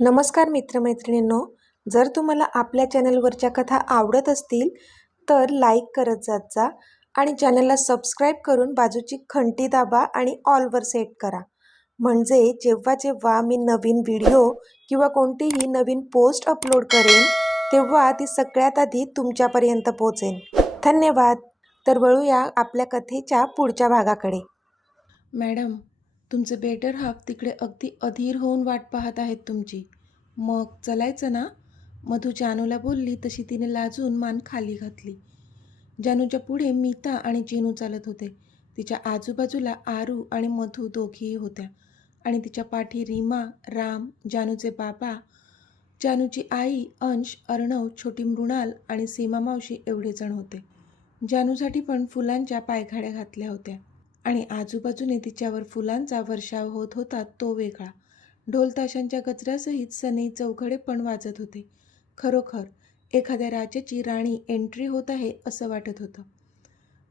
नमस्कार मित्रमैत्रिणींनो, जर तुम्हाला आपल्या चॅनलवरच्या कथा आवडत असतील तर लाईक करत जात जा आणि चॅनलला सबस्क्राईब करून बाजूची घंटी दाबा आणि ऑलवर सेट करा. म्हणजे जेव्हा जेव्हा मी नवीन व्हिडिओ किंवा कोणतीही नवीन पोस्ट अपलोड करेन तेव्हा ती सगळ्यात आधी तुमच्यापर्यंत पोहोचेल. धन्यवाद. तर वळूया आपल्या कथेच्या पुढच्या भागाकडे. मॅडम, तुमचे बेटर हाफ तिकडे अगदी अधीर होऊन वाट पाहत आहेत तुमची. मग चलायचं ना? मधू जानूला बोलली तशी तिने लाजून मान खाली घातली. जानूच्या पुढे मीता आणि जिनू चालत होते. तिच्या आजूबाजूला आरू आणि मधू दोघीही होत्या आणि तिच्या पाठी रीमा, राम, जानूचे बाबा, जानूची आई, अंश, अर्णव, छोटी मृणाल आणि सीमा मावशी एवढे जण होते. जानूसाठी पण फुलांच्या पायघड्या घातल्या होत्या आणि आजूबाजूने तिच्यावर फुलांचा वर्षाव होत होता तो वेगळा. ढोलताशांच्या गजरासहित सनई चौघडे पण वाजत होते. खरोखर एखाद्या राजाची राणी एंट्री होत आहे असं वाटत होतं.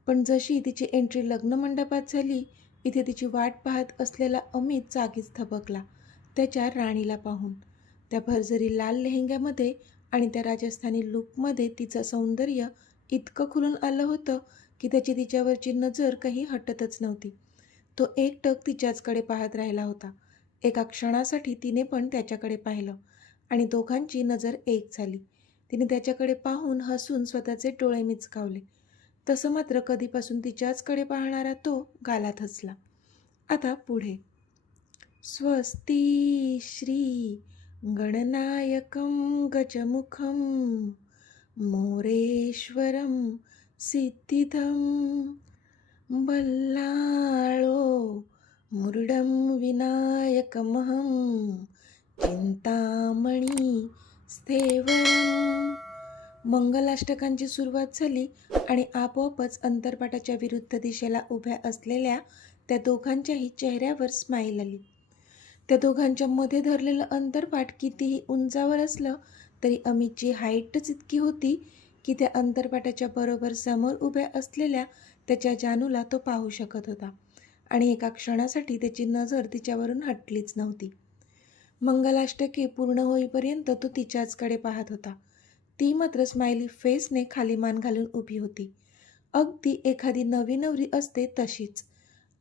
पण जशी तिची एंट्री लग्नमंडपात झाली, इथे तिची वाट पाहत असलेला अमित जागीच थबकला त्याच्या राणीला पाहून. त्या भरजरी लाल लेहेंग्यामध्ये आणि त्या राजस्थानी लुकमध्ये तिचं सौंदर्य इतकं खुलून आलं होतं की त्याची तिच्यावरची नजर काही हटतच नव्हती. तो एकटक तिच्याचकडे पाहत राहिला होता. एका क्षणासाठी तिने पण त्याच्याकडे पाहिलं आणि दोघांची नजर एक झाली. तिने त्याच्याकडे पाहून हसून स्वतःचे डोळे मिचकावले. तसं मात्र कधीपासून तिच्याचकडे पाहणारा तो गालात हसला. आता पुढे. स्वस्ती श्री गणनायकं गजमुखं मोरेश्वरं सिद्धिदं बल्लाळो मुरुडं विनायकमहं चिंतामणी स्थेवरम. मंगलाष्टकांची सुरुवात झाली आणि आपोआपच अंतरपाटाच्या विरुद्ध दिशेला उभ्या असलेल्या त्या दोघांच्याही चेहऱ्यावर स्माईल आली. त्या दोघांच्या मध्ये धरलेलं अंतरपाट कितीही उंचावर असलं तरी अमितची हाईटच इतकी होती की त्या अंतरपाटाच्या बरोबर समोर उभ्या असलेल्या त्याच्या जानूला तो पाहू शकत होता आणि एका क्षणासाठी त्याची नजर तिच्यावरून हटलीच नव्हती. मंगलाष्टके पूर्ण होईपर्यंत तो तिच्याचकडे पाहत होता. ती मात्र स्माइली फेसने खाली मान घालून उभी होती, अगदी एखादी नवी नवरी असते तशीच.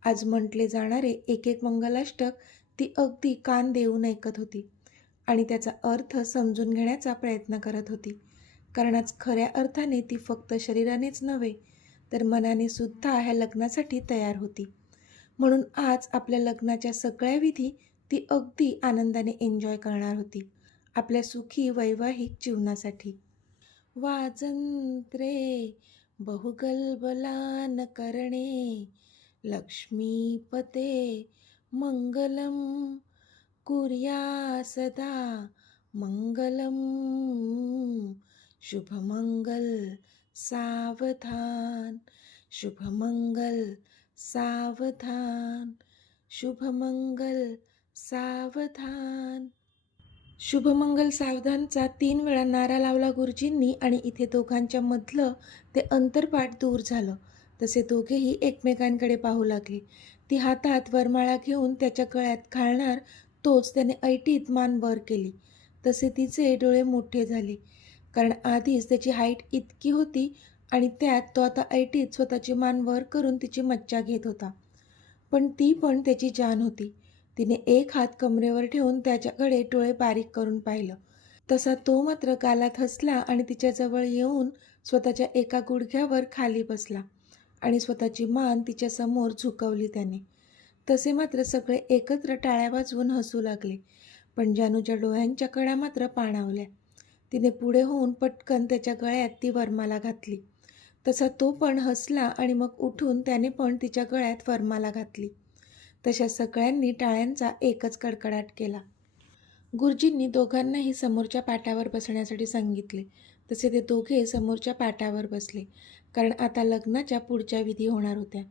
आज म्हटले जाणारे एक एक मंगलाष्टक ती अगदी कान देऊन ऐकत होती आणि त्याचा अर्थ समजून घेण्याचा प्रयत्न करत होती. कारण आज खऱ्या अर्थाने ती फक्त शरीरानेच नव्हे तर मनाने सुद्धा ह्या लग्नासाठी तयार होती. म्हणून आज आपल्या लग्नाच्या सगळ्या विधी ती अगदी आनंदाने एन्जॉय करणार होती आपल्या सुखी वैवाहिक जीवनासाठी. वाजंत्रे बहुगल्बलान करणे लक्ष्मीपते मंगलम कुर्या सदा मंगलम शुभमंगल सावधान शुभमंगल सावधान शुभमंगल सावधान. शुभमंगल सावधानचा 3 वेळा नारा लावला गुरुजींनी आणि इथे दोघांच्या मधलं ते अंतरपाट दूर झालं. तसे दोघेही एकमेकांकडे पाहू लागले. ती हातात वरमाळा घेऊन त्याच्या गळ्यात घालणार तोच त्याने ऐटीत मान वर केली. तसे तिचे डोळे मोठे झाले, कारण आधीच त्याची हाईट इतकी होती आणि त्यात तो आता ऐटीत स्वतःची मान वर करून तिची मज्जा घेत होता. पण ती पण त्याची जान होती. तिने एक हात कमरेवर ठेवून त्याच्याकडे डोळे बारीक करून पाहिलं. तसा तो मात्र गालात हसला आणि तिच्याजवळ येऊन स्वतःच्या एका गुडघ्यावर खाली बसला आणि स्वतःची मान तिच्यासमोर झुकवली त्याने. तसे मात्र सगळे एकत्र टाळ्या वाजवून हसू लागले. पण जानूच्या डोळ्यांच्या कडा मात्र पाणावल्या. तिने पुढे होऊन पटकन त्याच्या गळ्यात ती वरमाला घातली. तसा तो पण हसला आणि मग उठून त्याने पण तिच्या गळ्यात वरमाला घातली. तशा सगळ्यांनी टाळ्यांचा एकच कडकडाट केला. गुरुजींनी दोघांनाही समोरच्या पाटावर बसण्यासाठी सांगितले. तसे ते दोघे समोरच्या पाटावर बसले, कारण आता लग्नाच्या पुढच्या विधी होणार होत्या.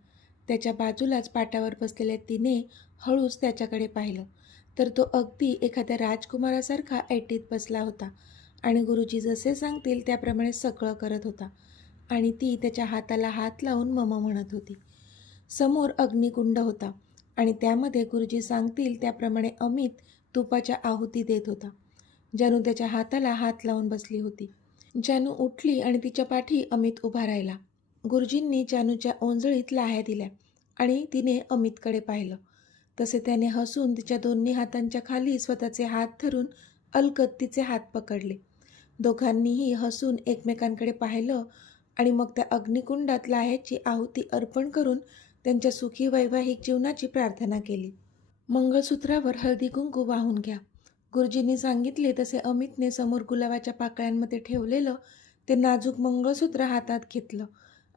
त्याच्या बाजूलाच पाटावर बसलेल्या तिने हळूच त्याच्याकडे पाहिलं तर तो अगदी एखाद्या राजकुमारासारखा ऐटीत बसला होता आणि गुरुजी जसे सांगतील त्याप्रमाणे सगळं करत होता आणि ती त्याच्या हाताला हात लावून मम म्हणत होती. समोर अग्निकुंड होता आणि त्यामध्ये गुरुजी सांगतील त्याप्रमाणे अमित तुपाच्या आहुती देत होता. जानू त्याच्या हाताला हात लावून बसली होती. जानू उठली आणि तिच्या पाठी अमित उभा राहिला. गुरुजींनी जानूच्या ओंजळीत लाह्या दिल्या आणि तिने अमितकडे पाहिलं. तसे त्याने हसून तिच्या दोन्ही हातांच्या खाली स्वतःचे हात धरून अलगद तिचे हात पकडले. दोघांनीही हसून एकमेकांकडे पाहिलं आणि मग त्या अग्निकुंडात लाह्याची आहुती अर्पण करून त्यांच्या सुखी वैवाहिक जीवनाची प्रार्थना केली. मंगळसूत्रावर हळदी कुंकू वाहून घ्या. गुरुजींनी सांगितले तसे अमितने समोर गुलाबाच्या पाकळ्यांमध्ये ठेवलेलं ते नाजूक मंगळसूत्र हातात घेतलं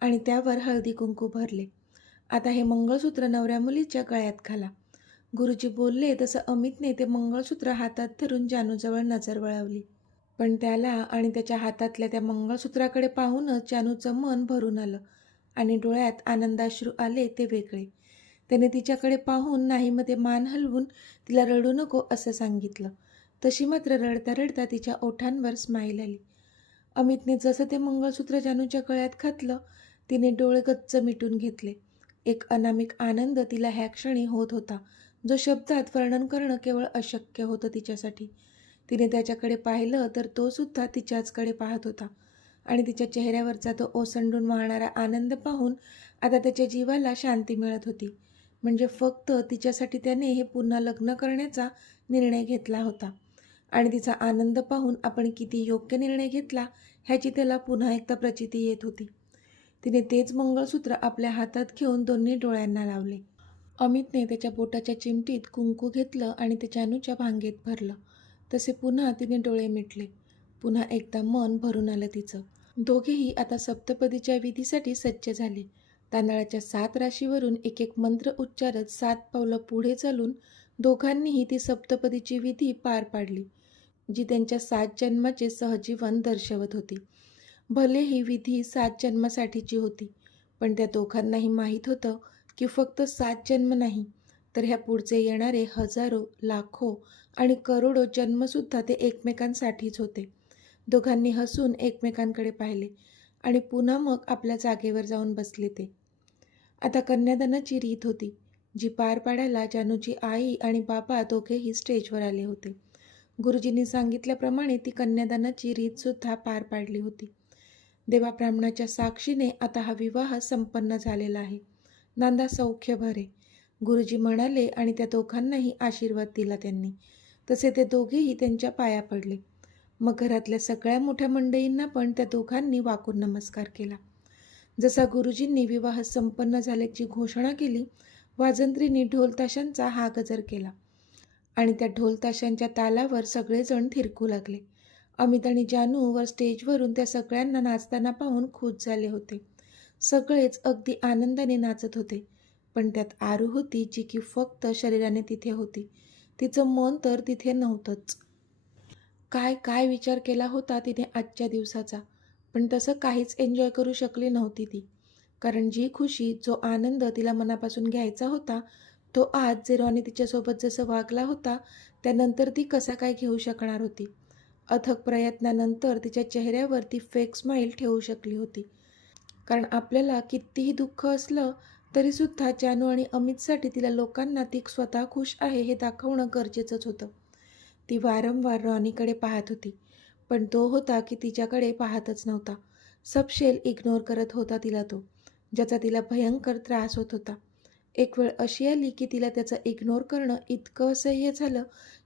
आणि त्यावर हळदी कुंकू भरले. आता हे मंगळसूत्र नवऱ्या मुलीच्या गळ्यात घाला. गुरुजी बोलले तसं अमितने ते मंगळसूत्र हातात धरून जानूजवळ नजर वळवली. पण त्याला आणि त्याच्या हातातल्या त्या मंगळसूत्राकडे पाहूनच जानूचं मन भरून आलं आणि डोळ्यात आनंदाश्रू आले ते वेगळे. त्याने तिच्याकडे पाहून नाहीमध्ये मान हलवून तिला रडू नको असं सांगितलं. तशी मात्र रडता रडता तिच्या ओठांवर स्माईल आली. अमितने जसं ते मंगळसूत्र जानूच्या गळ्यात घातलं, तिने डोळे गच्च मिटून घेतले. एक अनामिक आनंद तिला ह्या क्षणी होत होता, जो शब्दात वर्णन करणं केवळ अशक्य होतं तिच्यासाठी. तिने त्याच्याकडे पाहिलं तर तो सुद्धा तिच्याचकडे पाहत होता आणि तिच्या चेहऱ्यावरचा तो ओसंडून वाहणारा आनंद पाहून आता त्याच्या जीवाला शांती मिळत होती. म्हणजे फक्त तिच्यासाठी त्याने हे पुन्हा लग्न करण्याचा निर्णय घेतला होता आणि तिचा आनंद पाहून आपण किती योग्य निर्णय घेतला ह्याची त्याला पुन्हा एकदा प्रचिती येत होती. तिने तेच मंगळसूत्र आपल्या हातात घेऊन दोन्ही डोळ्यांना लावले. अमितने त्याच्या बोटाच्या चिमटीत कुंकू घेतलं आणि ते जानूच्या भांगेत भरलं. तसे पुन्हा तिने डोळे मिटले. पुन्हा एकदा मन भरून आलं तिचं. दोघेही आता सप्तपदीच्या विधीसाठी सज्ज झाले. तांदळाच्या 7 राशीवरून एक एक मंत्र उच्चारत 7 पावलं पुढे चालून दोघांनीही ती सप्तपदीची विधी पार पाडली, जी त्यांच्या 7 जन्माचे सहजीवन दर्शवत होती. भले ही विधी 7 जन्मासाठीची होती, पण त्या दोघांनाही माहीत होतं की फक्त 7 जन्म नाही, तर ह्या पुढचे येणारे हजारो, लाखो आणि करोडो जन्मसुद्धा ते एकमेकांसाठीच होते. दोघांनी हसून एकमेकांकडे पाहिले आणि पुन्हा मग आपल्या जागेवर जाऊन बसले ते. आता कन्यादानाची रीत होती, जी पार पाडायला जानूची आई आणि बाबा दोघेही स्टेजवर आले होते. गुरुजींनी सांगितल्याप्रमाणे ती कन्यादानाची रीतसुद्धा पार पाडली होती. देवाब्राह्मणाच्या साक्षीने आता हा विवाह संपन्न झालेला आहे. नांदा सौख्य भरे, गुरुजी म्हणाले आणि त्या दोघांनाही आशीर्वाद दिला त्यांनी. तसे ते दोघेही त्यांच्या पाया पडले. मग घरातल्या सगळ्या मोठ्या मंडळींना पण त्या दोघांनी वाकून नमस्कार केला. जसा गुरुजींनी विवाह संपन्न झाल्याची घोषणा केली, वाजंत्रींनी ढोलताशांचा हा गजर केला आणि त्या ढोलताशांच्या तालावर सगळेजण थिरकू लागले. अमित आणि जानू वर स्टेजवरून त्या सगळ्यांना नाचताना पाहून खुश झाले होते. सगळेच अगदी आनंदाने नाचत होते. पण त्यात आरू होती, जी की फक्त शरीराने तिथे होती. तिचं मन तर तिथे नव्हतंच. काय काय विचार केला होता तिने आजच्या दिवसाचा, पण तसं काहीच एन्जॉय करू शकली नव्हती ती. कारण जी खुशी, जो आनंद तिला मनापासून घ्यायचा होता, तो आज जे रॉनी तिच्यासोबत जसं वागला होता, त्यानंतर ती कसा काय घेऊ शकणार होती. अथक प्रयत्नानंतर तिच्या चेहऱ्यावर ती फेक स्माईल ठेवू शकली होती. कारण आपल्याला कितीही दुःख असलं तरीसुद्धा जानू आणि अमितसाठी तिला लोकांना ती स्वतः खुश आहे हे दाखवणं गरजेचंच होतं. ती वारंवार रॉनीकडे पाहत होती, पण तो होता की तिच्याकडे पाहतच नव्हता. सपशेल इग्नोर करत होता तिला तो, ज्याचा तिला भयंकर त्रास होत होता. एक वेळ अशी आली की तिला त्याचं इग्नोर करणं इतकं असह्य झालं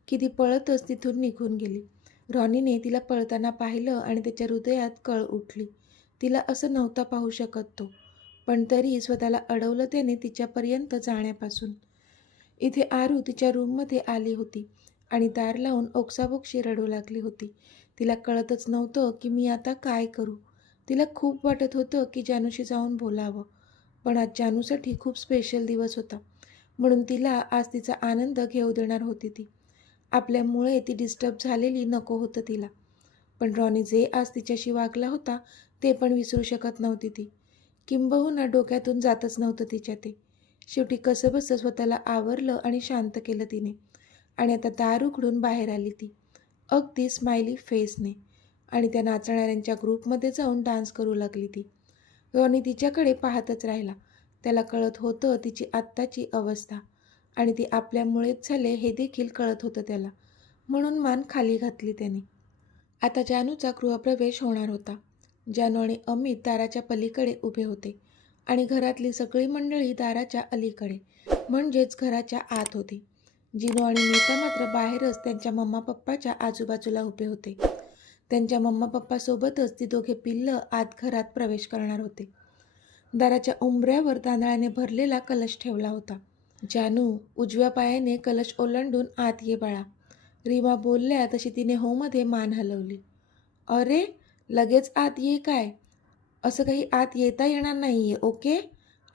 की ती पळतच तिथून निघून गेली. रॉनीने तिला पळताना पाहिलं आणि त्याच्या हृदयात कळ उठली. तिला असं नव्हता पाहू शकत तो, पण तरी स्वतःला अडवलं त्याने तिच्यापर्यंत जाण्यापासून. इथे आरू तिच्या रूममध्ये आली होती आणि दार लावून ओक्साबोक्शी रडू लागली होती. तिला कळतच नव्हतं की मी आता काय करू. तिला खूप वाटत होतं की जानूशी जाऊन बोलावं, पण आज जानूसाठी खूप स्पेशल दिवस होता, म्हणून तिला आज तिचा आनंद घेऊ देणार होती ती. आपल्यामुळे ती डिस्टर्ब झालेली नको होतं तिला. पण रॉनी जे आज तिच्याशी वागला होता ते पण विसरू शकत नव्हती ती. किंबहुना डोक्यातून जातच नव्हतं तिच्या ते. शेवटी कसंबसं स्वतःला आवरलं आणि शांत केलं तिने आणि आता दार उघडून बाहेर आली ती, अगदी स्माइली फेसने, आणि त्या नाचणाऱ्यांच्या ग्रुपमध्ये जाऊन डान्स करू लागली ती. रॉनी तिच्याकडे पाहतच राहिला. त्याला कळत होतं तिची आत्ताची अवस्था आणि ती आपल्यामुळेच झाले हे देखील कळत होतं त्याला. म्हणून मान खाली घातली त्याने. आता जानूचा गृहप्रवेश होणार होता. जानू आणि अमित दाराच्या पलीकडे उभे होते आणि घरातली सगळी मंडळी दाराच्या अलीकडे म्हणजेच घराच्या आत होती. जिनू आणि नीता मात्र बाहेरच त्यांच्या मम्मा पप्पाच्या आजूबाजूला उभे होते. त्यांच्या मम्मा पप्पासोबतच ती दोघे पिल्लं आत घरात प्रवेश करणार होते. दाराच्या उंबऱ्यावर तांदळाने भरलेला कलश ठेवला होता. जानू, उजव्या पायाने कलश ओलांडून आत ये बाळा. रीमा बोलल्या तशी तिने होमध्ये मान हलवली. अरे, लगेच आत ये काय? असं काही आत येता येणार नाही आहे, ओके?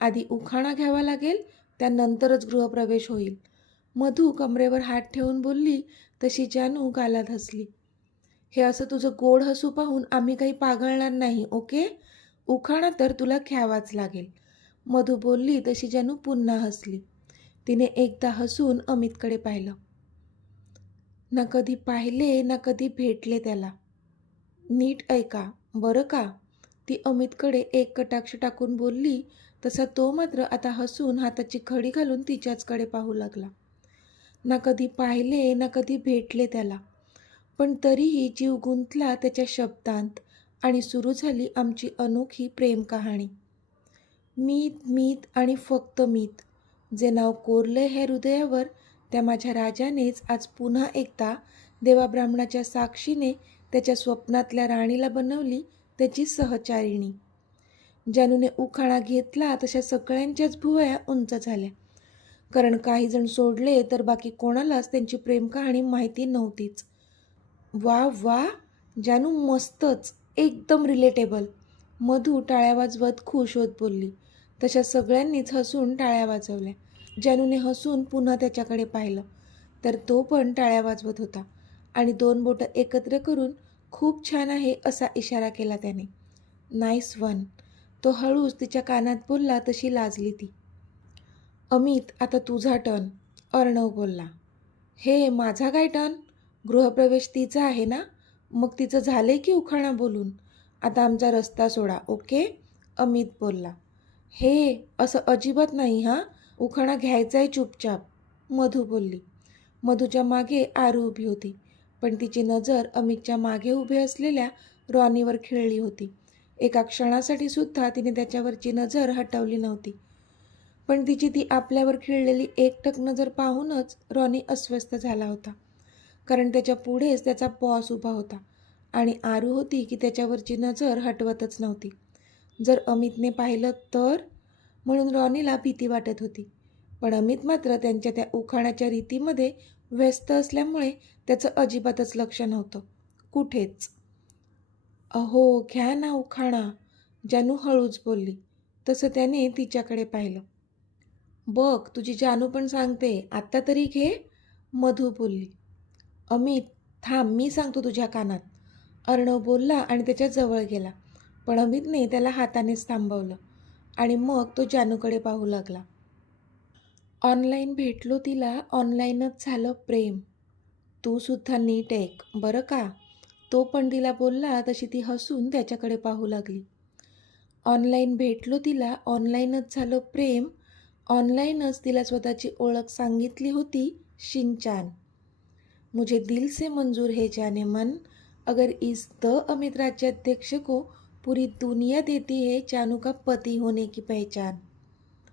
आधी उखाणा घ्यावा लागेल, त्यानंतरच गृहप्रवेश होईल. मधू कमरेवर हात ठेवून बोलली तशी जानू गालात हसली. हे असं तुझं गोड हसू पाहून आम्ही काही पाघळणार नाही, ओके? उखाणा तर तुला घ्यावाच लागेल. मधू बोलली तशी जानू पुन्हा हसली. तिने एकदा हसून अमितकडे पाहिलं. ना कधी पाहिले ना कधी भेटले त्याला. नीट ऐका बरं का? ती अमितकडे एक कटाक्ष टाकून बोलली तसा तो मात्र आता हसून हाताची घडी घालून तिच्याचकडे पाहू लागला. ना कधी पाहिले ना कधी भेटले त्याला, पण तरीही जीव गुंतला त्याच्या शब्दांत आणि सुरू झाली आमची अनोखी प्रेम कहाणी. मीत मीत आणि फक्त मीत, जे नाव कोरले हे हृदयावर, त्या माझ्या राजानेच आज पुन्हा एकदा देवाब्राह्मणाच्या साक्षीने त्याच्या स्वप्नातल्या राणीला बनवली त्याची सहचारिणी. जानूने उखाणा घेतला तशा सगळ्यांच्याच भुवया उंच झाल्या, कारण काही जण सोडले तर बाकी कोणालाच त्यांची प्रेमकहाणी माहिती नव्हतीच. वा वा जानू, मस्तच, एकदम रिलेटेबल. मधू टाळ्या वाजवत खुश होत बोलली. तशा सगळ्यांनीच हसून टाळ्या वाजवल्या. जानूने हसून पुन्हा त्याच्याकडे पाहिलं तर तो पण टाळ्या वाजवत होता आणि 2 बोटं एकत्र करून खूप छान आहे असा इशारा केला त्याने. नाईस वन, तो हळूच तिच्या कानात बोलला तशी लाजली ती. अमित, आता तुझा टर्न, अर्णव बोलला. हे माझा काय टर्न? गृहप्रवेश तिचा आहे ना, मग तिचं झालंय की उखाणा बोलून. आता आमचा रस्ता सोडा, ओके? अमित बोलला. हे असं अजिबात नाही हां, उखाणा घ्यायचा आहे चुपचाप, मधू बोलली. मधूच्या मागे आरू उभी होती, पण तिची नजर अमितच्या मागे उभे असलेल्या रॉनीवर खिळली होती. एका क्षणासाठी सुद्धा तिने त्याच्यावरची नजर हटवली नव्हती, पण तिची ती आपल्यावर खिळलेली एकटक नजर पाहूनच रॉनी अस्वस्थ झाला होता, कारण त्याच्या पुढेच त्याचा बॉस उभा होता आणि आरू होती की त्याच्यावरची नजर हटवतच नव्हती. जर अमितने पाहिलं तर, म्हणून रॉनीला भीती वाटत होती. पण अमित मात्र त्यांच्या त्या उखाण्याच्या रीतीमध्ये व्यस्त असल्यामुळे त्याचं अजिबातच लक्ष नव्हतं कुठेच. अहो, घ्या ना उखाणा, जानू हळूच बोलली. तसं त्याने तिच्याकडे पाहिलं. बघ, तुझी जानू पण सांगते, आत्ता तरी घे, मधू बोलली. अमित, थांब, मी सांगतो तुझ्या कानात, अर्णव बोलला आणि त्याच्या जवळ गेला. पण अमितने त्याला हातानेच थांबवलं आणि मग तो जानूकडे पाहू लागला. ऑनलाईन भेटलो तिला, ऑनलाईनच झालं प्रेम. तू सुद्धा नीट ऐक बरं का, तो पण तिला बोलला तशी ती हसून त्याच्याकडे पाहू लागली. ऑनलाईन भेटलो तिला, ऑनलाईनच झालं प्रेम. ऑनलाईनच तिला स्वतःची ओळख सांगितली होती शिनचान. मुझे दिल से मंजूर है जाने मन, अगर इस द अमित राज्याध्यक्ष को पूरी दुनिया देती है जानू का पती होने की पहचान.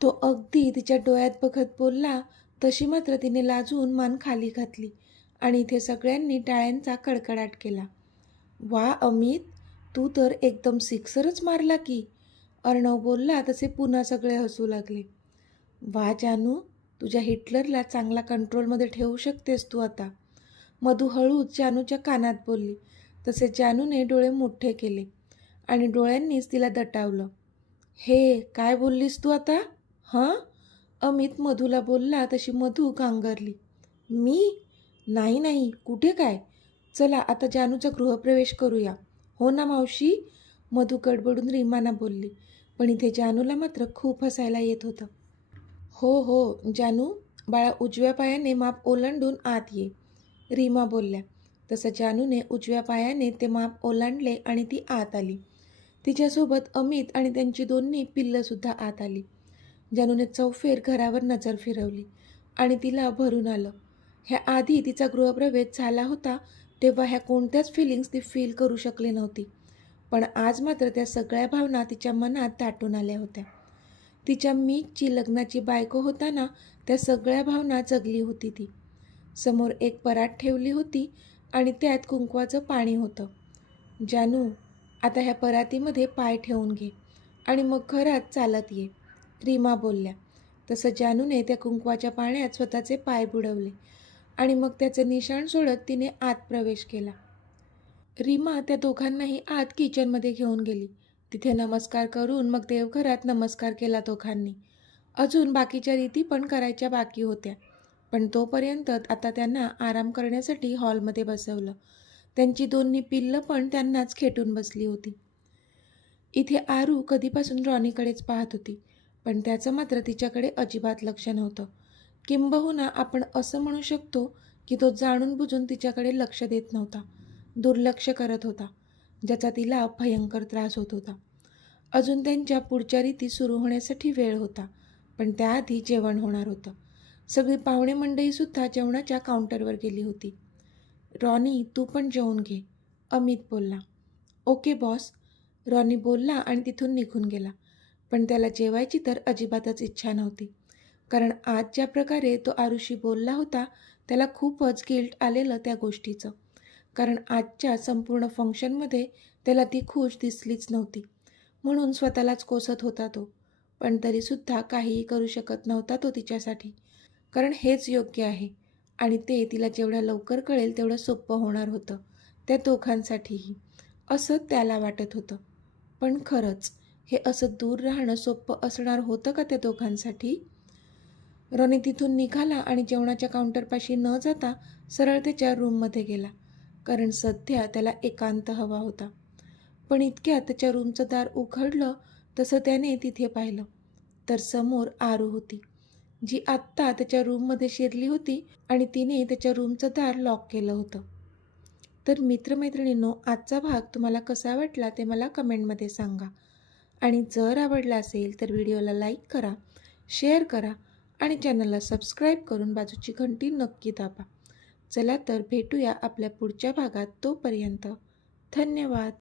तो अगदी तिच्या डोळ्यात बघत बोलला तशी मात्र तिने लाजून मान खाली घातली आणि इथे सगळ्यांनी टाळ्यांचा कडकडाट केला. वा अमित, तू तर एकदम सिक्सरच मारला की, अर्णव बोलला तसे पुन्हा सगळे हसू लागले. वा जानू, तुझ्या हिटलरला चांगला कंट्रोलमध्ये ठेवू शकतेस तू आता, मधू हळूच जानूच्या कानात बोलली. तसे जानूने डोळे मोठे केले आणि डोळ्यांनीच तिला दटावलं. हे काय बोललीस तू आता? हां, अमित मधूला बोलला तशी मधू गांगरली. मी? नाही नाही, कुठे काय? चला आता जानूचा गृहप्रवेश करूया, हो ना मावशी, मधू गडबडून रीमाना बोलली. पण इथे जानूला मात्र खूप हसायला येत होतं. हो हो जानू, बाळा उजव्या पायाने माप ओलांडून आत ये, रीमा बोलल्या. तसं जानूने उजव्या पायाने ते माप ओलांडले आणि ती आत आली. तिच्यासोबत अमित आणि त्यांची दोन्ही पिल्लंसुद्धा आत आली. जानूने चौफेर घरावर नजर फिरवली आणि तिला भरून आलं. ह्या आधी तिचा गृहप्रवेश झाला होता तेव्हा ह्या कोणत्याच फिलिंग्स ती फील करू शकली नव्हती. पण आज मात्र त्या सगळ्या भावना तिच्या मनात दाटून आल्या होत्या. तिच्या मीची लग्नाची बायको होताना त्या सगळ्या भावना जगली होती ती. समोर एक परात ठेवली होती आणि त्यात कुंकवाचं पाणी होतं. जानू, आता ह्या परातीमध्ये पाय ठेवून घे आणि मग घरात चालत ये, रीमा बोलल्या. तसं जानूने त्या कुंकवाच्या पाण्यात स्वतःचे पाय बुडवले आणि मग त्याचे निशाण सोडत तिने आत प्रवेश केला. रीमा त्या दोघांनाही आत किचनमध्ये घेऊन गेली. तिथे नमस्कार करून मग देवघरात नमस्कार केला दोघांनी. अजून बाकीच्या रीती पण करायच्या बाकी होत्या. पण तोपर्यंत आता त्यांना आराम करण्यासाठी हॉलमध्ये बसवलं. त्यांची दोन्ही पिल्लं पण त्यांनाच खेटून बसली होती. इथे आरू कधीपासून रॉनीकडेच पाहत होती, पण त्याचं मात्र तिच्याकडे अजिबात लक्ष नव्हतं. किंबहुना आपण असं म्हणू शकतो की तो जाणून बुजून तिच्याकडे लक्ष देत नव्हता, दुर्लक्ष करत होता, ज्याचा तिला भयंकर त्रास होत होता. अजून त्यांच्या पुढच्या रीती सुरू होण्यासाठी वेळ होता, पण त्याआधी जेवण होणार होतं. सगळी पाहुणे मंडळीसुद्धा जेवणाच्या काउंटरवर गेली होती. रॉनी, तू पण जेवून घे, अमित बोलला. ओके बॉस, रॉनी बोलला आणि तिथून निघून गेला. पण त्याला जेवायची तर अजिबातच इच्छा नव्हती, कारण आज ज्या प्रकारे तो आरुशी बोलला होता त्याला खूपच गिल्ट आलेलं त्या गोष्टीचं. कारण आजच्या संपूर्ण फंक्शनमध्ये त्याला ती खुश दिसलीच नव्हती, म्हणून स्वतःलाच कोसत होता तो. पण तरीसुद्धा काहीही करू शकत नव्हता तो तिच्यासाठी, कारण हेच योग्य आहे आणि ते तिला जेवढ्या लवकर कळेल तेवढं सोपं होणार होतं त्या दोघांसाठीही, असं त्याला वाटत होतं. पण खरंच हे असं दूर राहणं सोपं असणार होतं का त्या दोघांसाठी? रॉनी तिथून निघाला आणि जेवणाच्या काउंटरपाशी न जाता सरळ त्याच्या रूममध्ये गेला, कारण सध्या त्याला एकांत हवा होता. पण इतक्यात त्याच्या रूमचं दार उघडलं तसं त्याने तिथे पाहिलं तर समोर आरू होती, जी आत्ता त्याच्या रूममध्ये शिरली होती आणि तिने त्याच्या रूमचं दार लॉक केलं होतं. तर मित्रमैत्रिणींनो, आजचा भाग तुम्हाला कसा वाटला ते मला कमेंटमध्ये सांगा. आणि जर आवडला असेल तर व्हिडिओला लाईक करा, शेअर करा आणि चॅनलला सबस्क्राईब करून बाजूची घंटी नक्की दाबा. चला तर भेटूया आपल्या पुढच्या भागात. तोपर्यंत धन्यवाद.